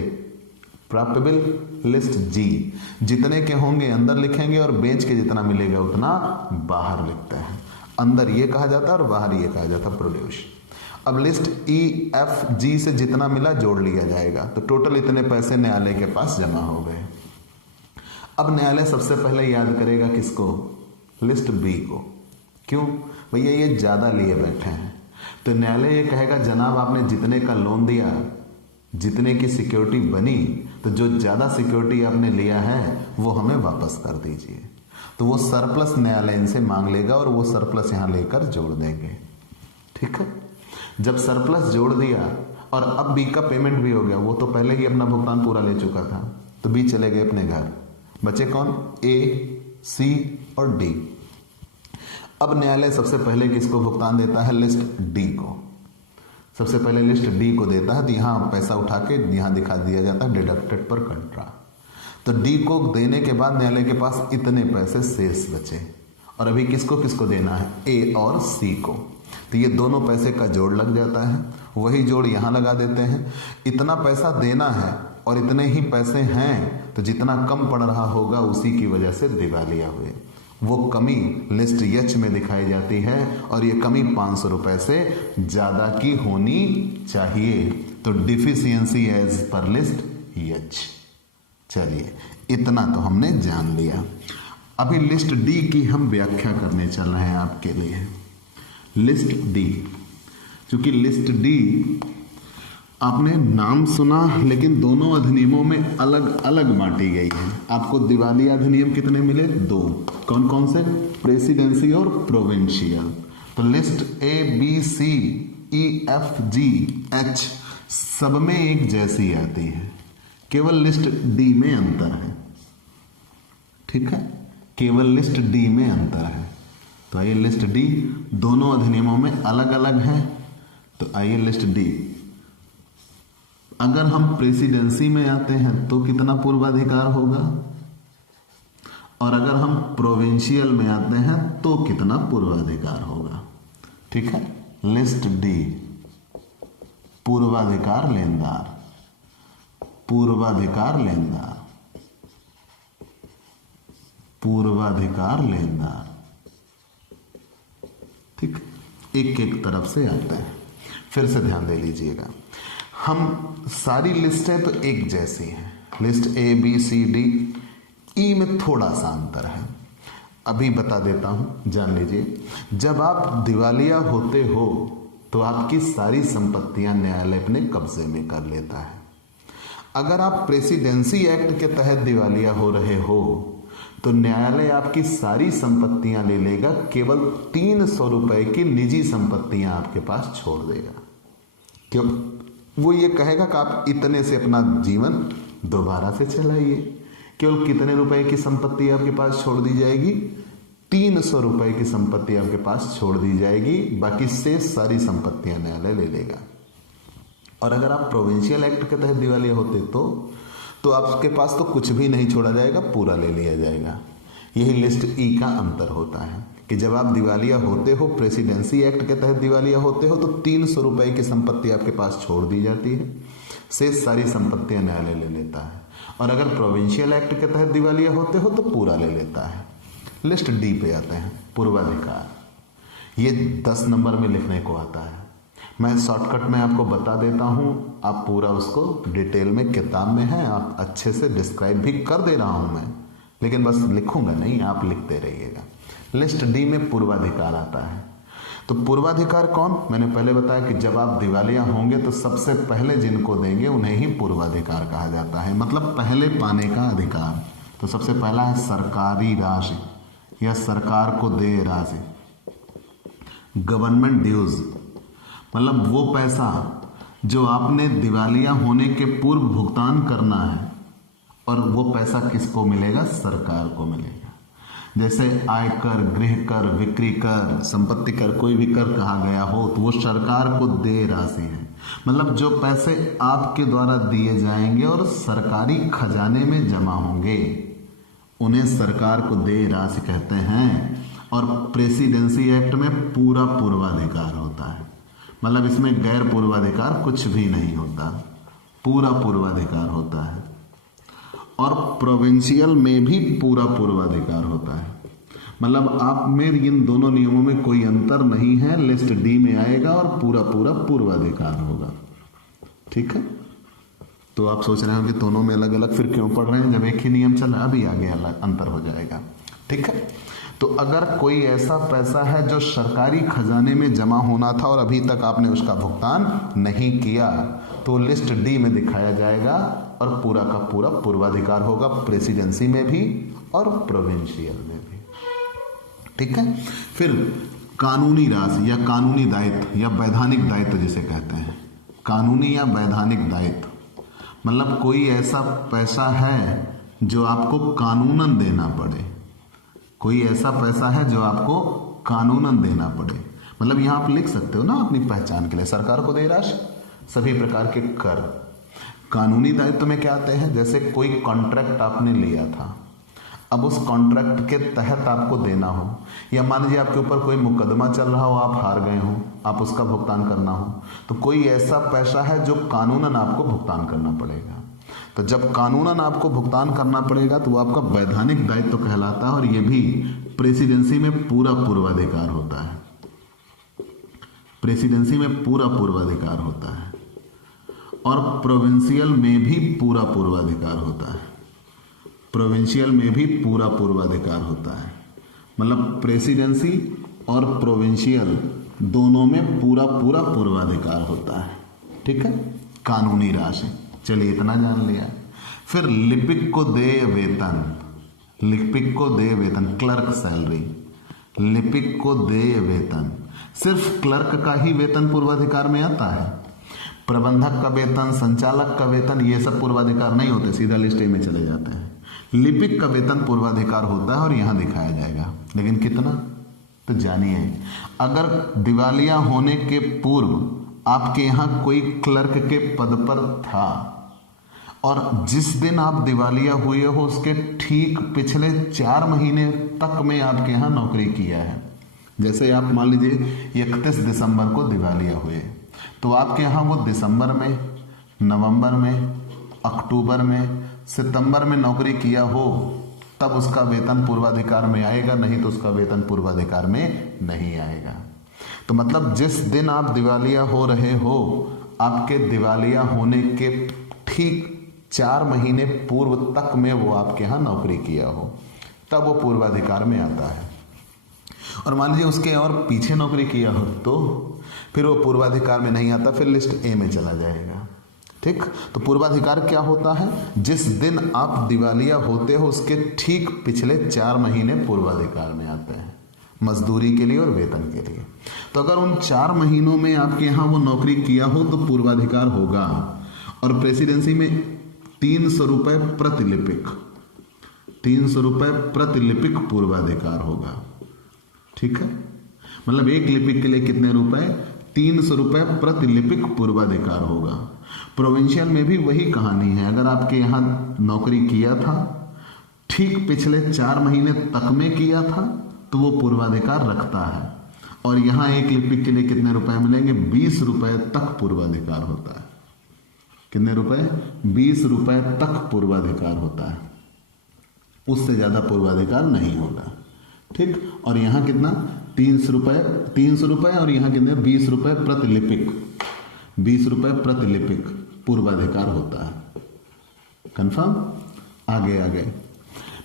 प्राप्य बिल लिस्ट जी, जितने के होंगे अंदर लिखेंगे और बेच के जितना मिलेगा उतना बाहर लिखते हैं। अंदर ये कहा जाता है और बाहर ये कहा जाता है प्रोड्यूस। अब लिस्ट ई एफ जी से जितना मिला जोड़ लिया जाएगा, तो टोटल इतने पैसे न्यायालय के पास जमा हो गए। अब न्यायालय सबसे पहले याद करेगा किसको? लिस्ट बी को। क्यों? भैया ये ज्यादा लिए बैठे हैं, तो न्यायालय ये कहेगा जनाब आपने जितने का लोन दिया, जितने की सिक्योरिटी बनी, तो जो ज्यादा सिक्योरिटी आपने लिया है वो हमें वापस कर दीजिए। तो वो सरप्लस न्यायालय इनसे मांग लेगा और वो सरप्लस यहां लेकर जोड़ देंगे। ठीक है, जब सरप्लस जोड़ दिया और अब बी का पेमेंट भी हो गया, वो तो पहले ही अपना भुगतान पूरा ले चुका था, तो बी चले गए अपने घर। बचे कौन? ए, सी और डी। अब न्यायालय सबसे पहले किसको भुगतान देता है? लिस्ट डी को। सबसे पहले लिस्ट डी को देता है, तो यहां पैसा उठा के यहां दिखा दिया जाता है डिडक्टेड पर कंट्रा। तो डी को देने के बाद न्यायालय के पास इतने पैसे शेष बचे, और अभी किसको किसको देना है? ए और सी को। तो ये दोनों पैसे का जोड़ लग जाता है, वही जोड़ यहां लगा देते हैं। इतना पैसा देना है और इतने ही पैसे हैं, तो जितना कम पड़ रहा होगा उसी की वजह से दिवालिया हुए। वो कमी लिस्ट एच में दिखाई जाती है, और ये कमी 500 रुपए से ज्यादा की होनी चाहिए। तो डिफिशियंसी एज पर लिस्ट एच। चलिए, इतना तो हमने जान लिया। अभी लिस्ट डी की हम व्याख्या करने चल रहे हैं आपके लिए। लिस्ट डी, क्योंकि लिस्ट डी आपने नाम सुना, लेकिन दोनों अधिनियमों में अलग अलग बांटी गई है। आपको दिवालिया अधिनियम कितने मिले? 2। कौन कौन से? प्रेसिडेंसी और प्रोविंशियल। तो list A B C E F G H सब में एक जैसी आती है, केवल लिस्ट डी में अंतर है। ठीक है, केवल लिस्ट डी में अंतर है। तो आइए लिस्ट डी दोनों अधिनियमों में अलग अलग है। तो आइए लिस्ट डी, अगर हम प्रेसिडेंसी में आते हैं तो कितना पूर्वाधिकार होगा, और अगर हम प्रोविंशियल में आते हैं तो कितना पूर्वाधिकार होगा। ठीक है, लिस्ट डी पूर्वाधिकार लेनदार, पूर्वाधिकार लेनदार, पूर्वाधिकार लेनदार। ठीक, एक एक तरफ से आता है। फिर से ध्यान दे लीजिएगा, हम सारी लिस्टें तो एक जैसी हैं, list A B C D. E में थोड़ा सा अंतर है, अभी बता देता हूं, जान लीजिए। जब आप दिवालिया होते हो तो आपकी सारी संपत्तियां न्यायालय अपने कब्जे में कर लेता है। अगर आप प्रेसिडेंसी एक्ट के तहत दिवालिया हो रहे हो तो न्यायालय आपकी सारी संपत्तियां ले लेगा, केवल 300 रुपए की निजी संपत्तियां आपके पास छोड़ देगा। क्यों? वो ये कहेगा कि आप इतने से अपना जीवन दोबारा से चलाइए। केवल कितने रुपए की संपत्ति आपके पास छोड़ दी जाएगी? 300 रुपए की संपत्ति आपके पास छोड़ दी जाएगी, बाकी से सारी संपत्तियां न्यायालय ले लेगा। और अगर आप प्रोविंशियल एक्ट के तहत दिवालिया होते तो आपके पास तो कुछ भी नहीं छोड़ा जाएगा, पूरा ले लिया जाएगा। यही लिस्ट ई का अंतर होता है कि जब आप दिवालिया होते हो, प्रेसिडेंसी एक्ट के तहत दिवालिया होते हो, तो 300 रुपए की संपत्ति आपके पास छोड़ दी जाती है, शेष सारी संपत्तियां न्यायालय ले लेता है। और अगर प्रोविंशियल एक्ट के तहत दिवालिया होते हो तो पूरा ले लेता है। लिस्ट डी पे आते हैं, पूर्वाधिकार। ये 10 नंबर में लिखने को आता है, मैं शॉर्टकट में आपको बता देता हूं, आप पूरा उसको डिटेल में किताब में है, आप अच्छे से डिस्क्राइब भी कर दे रहा हूं मैं, लेकिन बस लिखूंगा नहीं, आप लिखते रहिएगा। लिस्ट डी में पूर्वाधिकार आता है। तो पूर्वाधिकार कौन? मैंने पहले बताया कि जब आप दिवालिया होंगे तो सबसे पहले जिनको देंगे उन्हें ही पूर्वाधिकार कहा जाता है, मतलब पहले पाने का अधिकार। तो सबसे पहला है सरकारी राशि या सरकार को दे राशि, गवर्नमेंट ड्यूज, मतलब वो पैसा जो आपने दिवालिया होने के पूर्व भुगतान करना है, और वो पैसा किसको मिलेगा? सरकार को मिलेगा। जैसे आयकर, गृह कर, बिक्री कर, संपत्ति कर, कोई भी कर कहा गया हो तो वो सरकार को देय राशि है। मतलब जो पैसे आपके द्वारा दिए जाएंगे और सरकारी खजाने में जमा होंगे उन्हें सरकार को देय राशि कहते हैं। और प्रेसिडेंसी एक्ट में पूरा पूर्वाधिकार होता है, मतलब इसमें गैर पूर्वाधिकार कुछ भी नहीं होता, पूरा पूर्वाधिकार होता है। और प्रोविंशियल में भी पूरा पूर्वाधिकार होता है। मतलब आप में इन दोनों नियमों में कोई अंतर नहीं है, लिस्ट डी में आएगा और पूरा पूरा पूर्वाधिकार होगा। ठीक है, तो आप सोच रहे हो कि दोनों में अलग अलग फिर क्यों पढ़ रहे हैं जब एक ही नियम चल रहा है, अभी आगे अलग अंतर हो जाएगा। ठीक है, तो अगर कोई ऐसा पैसा है जो सरकारी खजाने में जमा होना था और अभी तक आपने उसका भुगतान नहीं किया तो लिस्ट डी में दिखाया जाएगा और पूरा का पूरा पूर्वाधिकार होगा, प्रेसिडेंसी में भी और प्रोविंशियल में भी। ठीक है, फिर कानूनी राशि या कानूनी दायित्व या वैधानिक दायित्व जिसे कहते हैं, कानूनी या वैधानिक दायित्व मतलब कोई ऐसा पैसा है जो आपको कानूनन देना पड़े, कोई ऐसा पैसा है जो आपको कानूनन देना पड़े। मतलब यहां आप लिख सकते हो ना अपनी पहचान के लिए, सरकार को देय राशि, सभी प्रकार के कर। कानूनी दायित्व में क्या आते हैं, जैसे कोई कॉन्ट्रैक्ट आपने लिया था, अब उस कॉन्ट्रैक्ट के तहत आपको देना हो, या मान लीजिए आपके ऊपर कोई मुकदमा चल रहा हो, आप हार गए हो, आप उसका भुगतान करना हो, तो कोई ऐसा पैसा है जो कानूनन आपको भुगतान करना पड़ेगा। तो जब कानूनन आपको भुगतान करना पड़ेगा तो वो आपका वैधानिक दायित्व कहलाता है और ये भी प्रेसिडेंसी में पूरा पूर्वाधिकार होता है, प्रेसिडेंसी में पूरा पूर्वाधिकार होता है और प्रोविंशियल में भी पूरा पूर्वाधिकार होता है, प्रोविंशियल में भी पूरा पूर्वाधिकार होता है। मतलब प्रेसिडेंसी और प्रोविंशियल दोनों में पूरा पूरा पूर्वाधिकार होता है। ठीक है, कानूनी राशि, चलिए इतना जान लिया। फिर लिपिक को देय वेतन, लिपिक को देय वेतन, क्लर्क सैलरी, लिपिक को देय वेतन, सिर्फ क्लर्क का ही वेतन पूर्वाधिकार में आता है, प्रबंधक का वेतन, संचालक का वेतन ये सब पूर्वाधिकार नहीं होते, सीधा लिस्ट ए में चले जाते हैं। लिपिक का वेतन पूर्वाधिकार होता है और यहां दिखाया जाएगा, लेकिन कितना तो जानिए। अगर दिवालिया होने के पूर्व आपके यहां कोई क्लर्क के पद पर था और जिस दिन आप दिवालिया हुए हो उसके ठीक पिछले 4 महीने तक में आपके यहां नौकरी किया है, जैसे आप मान लीजिए 31 दिसंबर को दिवालिया हुए, तो आपके यहां वो दिसंबर में, नवंबर में, अक्टूबर में, सितंबर में नौकरी किया हो, तब उसका वेतन पूर्वाधिकार में आएगा, नहीं तो उसका वेतन पूर्वाधिकार में नहीं आएगा। तो मतलब जिस दिन आप दिवालिया हो रहे हो, आपके दिवालिया होने के ठीक 4 महीने पूर्व तक में वो आपके यहां नौकरी किया हो, तब वो पूर्वाधिकार में आता है। और मान लीजिए उसके और पीछे नौकरी किया हो तो फिर वो पूर्वाधिकार में नहीं आता, फिर लिस्ट ए में चला जाएगा। ठीक, तो पूर्वाधिकार क्या होता है, जिस दिन आप दिवालिया होते हो उसके ठीक पिछले 4 महीने पूर्वाधिकार में आते हैं, मजदूरी के लिए और वेतन के लिए। तो अगर उन 4 महीनों में आपके यहाँ वो नौकरी किया हो तो पूर्वाधिकार होगा। और प्रेसिडेंसी में 300 रुपये प्रतिलिपिक, 300 रुपये प्रतिलिपिक पूर्वाधिकार होगा। ठीक है, मतलब एक लिपिक के लिए कितने रुपए, 300 रुपये प्रतिलिपिक पूर्वाधिकार होगा। प्रोविंशियल में भी वही कहानी है, अगर आपके यहाँ नौकरी किया था, ठीक पिछले 4 महीने तक में किया था तो वो पूर्वाधिकार रखता है। और यहाँ एक लिपिक के लिए कितने रुपए मिलेंगे, 20 रुपये तक पूर्वाधिकार होता है। कितने रुपए, 20 रुपये तक पूर्वाधिकार होता है, उससे ज्यादा पूर्वाधिकार नहीं होगा। ठीक, और यहाँ कितना, 300 रुपये और यहाँ कितने, 20 रुपये प्रतिलिपिक, 20 रुपये प्रतिलिपिक पूर्वाधिकार होता है। कंफर्म, आगे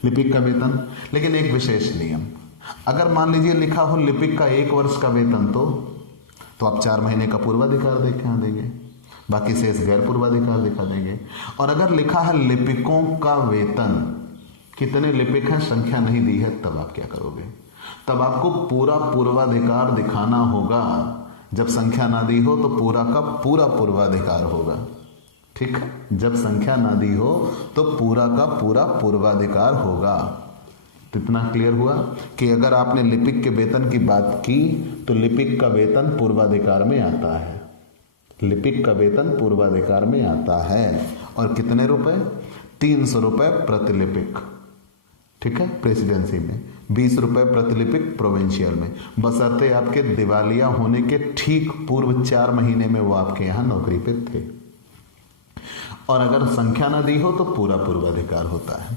लिपिक का वेतन। लेकिन एक विशेष नियम, अगर मान लीजिए लिखा हो लिपिक का 1 वर्ष का वेतन तो आप 4 महीने का पूर्वाधिकार दिखा देंगे, बाकी शेष गैर पूर्वाधिकार दिखा देंगे। और अगर लिखा है लिपिकों का वेतन, कितने लिपिक हैं संख्या नहीं दी है, तब आप क्या करोगे, तब आपको पूरा पूर्वाधिकार दिखाना होगा। जब संख्या ना दी हो तो पूरा का पूरा पूर्वाधिकार होगा। ठीक है, जब संख्या ना दी हो तो पूरा का पूरा पूर्वाधिकार होगा। तो इतना क्लियर हुआ कि अगर आपने लिपिक के वेतन की बात की तो लिपिक का वेतन पूर्वाधिकार में आता है। लिपिक का वेतन पूर्वाधिकार में आता है और कितने रुपए? 300 रुपए प्रतिलिपिक, ठीक है, प्रेसिडेंसी में, 20 रुपए प्रतिलिपिक प्रोविंशियल में, बशर्ते आपके दिवालिया होने के ठीक पूर्व 4 महीने में वो आपके यहाँ नौकरी पे थे। और अगर संख्या ना दी हो तो पूरा पूर्वाधिकार होता है,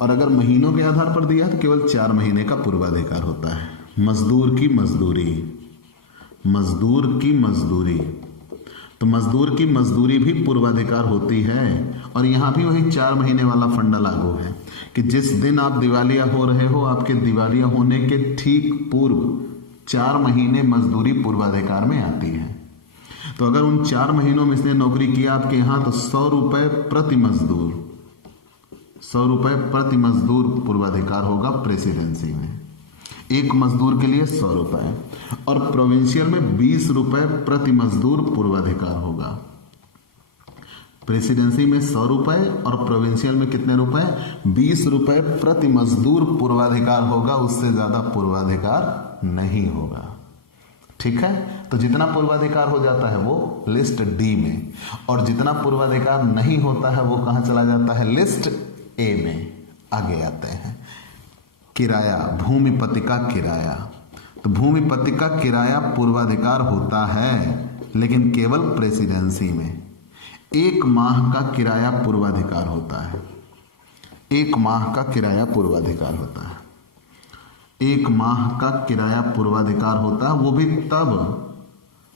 और अगर महीनों के आधार पर दिया तो केवल 4 महीने का पूर्वाधिकार होता है। मजदूर की मजदूरी, मजदूर की मजदूरी, तो मजदूर की मजदूरी भी पूर्वाधिकार होती है। और यहां भी वही 4 महीने वाला फंडा लागू है कि जिस दिन आप दिवालिया हो रहे हो, आपके दिवालिया होने के ठीक पूर्व 4 महीने मजदूरी पूर्वाधिकार में आती है। तो अगर उन 4 महीनों में इसने नौकरी किया आपके यहां तो 100 रुपए प्रति मजदूर, 100 रुपए प्रति मजदूर पूर्वाधिकार होगा प्रेसिडेंसी में, एक मजदूर के लिए 100 रुपए। और प्रोविंशियल में 20 रुपए प्रति मजदूर पूर्वाधिकार होगा। प्रेसिडेंसी में 100 रुपए और प्रोविंशियल में कितने रुपए? 20 रुपए प्रति मजदूर पूर्वाधिकार होगा, उससे ज्यादा पूर्वाधिकार नहीं होगा, ठीक है। तो जितना पूर्वाधिकार हो जाता है वो लिस्ट डी में, और जितना पूर्वाधिकार नहीं होता है वो कहां चला जाता है? लिस्ट ए में। आगे आते हैं, किराया, भूमिपति का किराया। तो भूमिपति का किराया पूर्वाधिकार होता है लेकिन केवल प्रेसिडेंसी में। 1 माह का किराया पूर्वाधिकार होता है, 1 माह का किराया पूर्वाधिकार होता है, 1 माह का किराया पूर्वाधिकार होता है।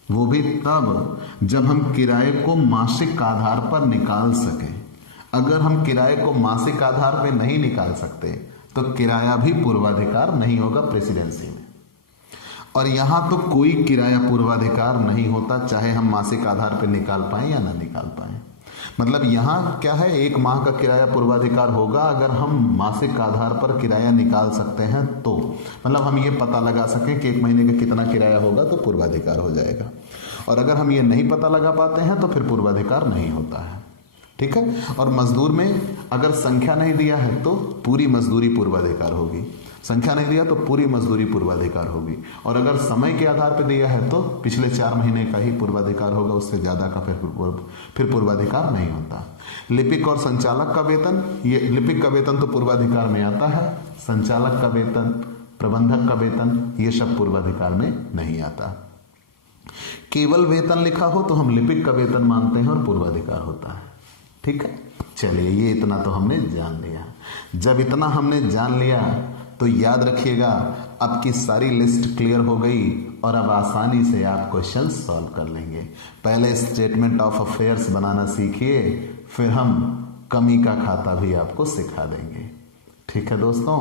वो भी तब जब हम किराए को मासिक आधार पर निकाल सके। अगर हम किराए को मासिक आधार पर नहीं निकाल सकते तो किराया भी पूर्वाधिकार नहीं होगा प्रेसिडेंसी में। और यहां तो कोई किराया पूर्वाधिकार नहीं होता, चाहे हम मासिक आधार पर निकाल पाए या ना निकाल पाए। मतलब यहां क्या है, 1 माह का किराया पूर्वाधिकार होगा अगर हम मासिक आधार पर किराया निकाल सकते हैं तो, मतलब हम ये पता लगा सकें कि 1 महीने का कितना किराया होगा तो पूर्वाधिकार हो जाएगा। और अगर हम ये नहीं पता लगा पाते हैं तो फिर पूर्वाधिकार नहीं होता है, ठीक है। और मजदूर में अगर संख्या नहीं दिया है तो पूरी मजदूरी पूर्वाधिकार होगी, संख्या नहीं दिया तो पूरी मजदूरी पूर्वाधिकार होगी। और अगर समय के आधार पर दिया है तो पिछले 4 महीने का ही पूर्वाधिकार होगा, उससे ज्यादा का फिर पूर्वाधिकार नहीं होता। लिपिक और संचालक का वेतन, ये लिपिक का वेतन तो पूर्वाधिकार में आता है, संचालक का वेतन, प्रबंधक का वेतन, ये सब पूर्वाधिकार में नहीं आता। केवल वेतन लिखा हो तो हम लिपिक का वेतन मानते हैं और पूर्वाधिकार होता है, ठीक है। चलिए, ये इतना तो हमने जान लिया। जब इतना हमने जान लिया तो याद रखिएगा आपकी सारी लिस्ट क्लियर हो गई और अब आसानी से आप क्वेश्चन सॉल्व कर लेंगे। पहले स्टेटमेंट ऑफ अफेयर्स बनाना सीखिए, फिर हम कमी का खाता भी आपको सिखा देंगे, ठीक है दोस्तों।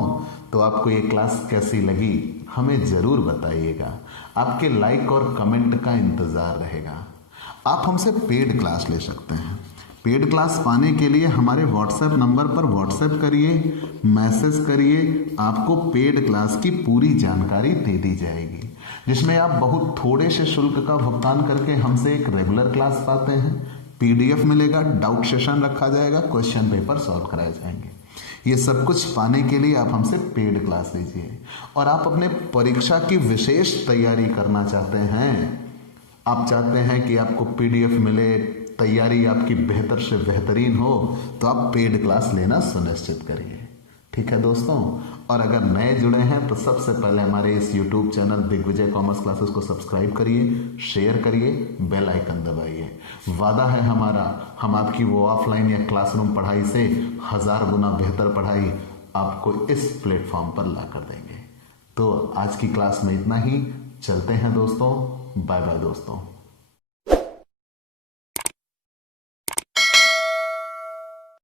तो आपको ये क्लास कैसी लगी हमें जरूर बताइएगा। आपके लाइक और कमेंट का इंतजार रहेगा। आप हमसे पेड क्लास ले सकते हैं। पेड क्लास पाने के लिए हमारे व्हाट्सएप नंबर पर व्हाट्सएप करिए, मैसेज करिए, आपको पेड क्लास की पूरी जानकारी दे दी जाएगी, जिसमें आप बहुत थोड़े से शुल्क का भुगतान करके हमसे एक रेगुलर क्लास पाते हैं। पीडीएफ मिलेगा, डाउट सेशन रखा जाएगा, क्वेश्चन पेपर सॉल्व कराए जाएंगे। ये सब कुछ पाने के लिए आप हमसे पेड क्लास लीजिए। और आप अपने परीक्षा की विशेष तैयारी करना चाहते हैं, आप चाहते हैं कि आपको पीडीएफ मिले, तैयारी आपकी बेहतर से बेहतरीन हो, तो आप पेड क्लास लेना सुनिश्चित करिए, ठीक है दोस्तों। और अगर नए जुड़े हैं तो सबसे पहले हमारे इस YouTube channel Digvijay commerce classes को सब्सक्राइब करिए, शेयर करिए, बेल आइकन दबाइए। वादा है हमारा, हम आपकी वो ऑफलाइन या क्लासरूम पढ़ाई से 1000 गुना बेहतर पढ़ाई आपको इस प्लेटफॉर्म पर ला कर देंगे। तो आज की क्लास में इतना ही, चलते हैं दोस्तों, बाय बाय दोस्तों।